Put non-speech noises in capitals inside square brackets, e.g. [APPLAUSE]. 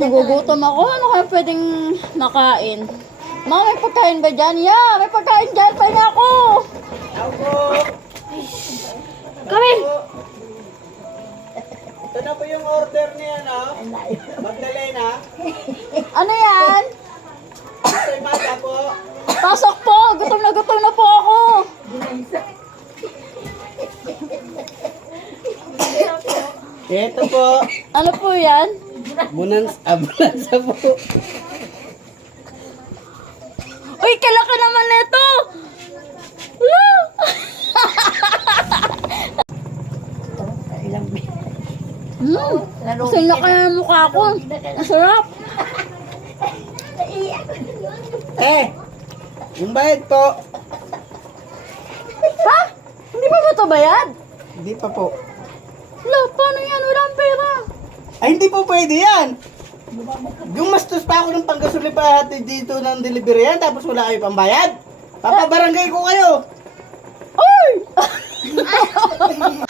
nagugutom ako. Ano kaya pwedeng makain? Mama, may pagkain ba dyan? Yeah, may pagkain dyan. Pahinga ako. Ako! Kami. Ito na po yung order niya, no? Magdalena. Ano yan? Ito yung mata po. Pasok po. Gutom na gutom na po ako. Ito po. Ano po yan? Bunans, ah, po. Uy, kalaki naman nito. Wala. Hmm. Kasi laki ng mukha ko. Ang sarap. Eh! Yung bayad po. Ha? Hindi pa ba ito bayad? Hindi pa po. Wala, paano. Ay, hindi po pwede yan. Yung mastos pa ako ng panggasuli pa dito ng delivery yan, tapos wala kayo pambayad. Papabarangay ko kayo. Ay! [LAUGHS]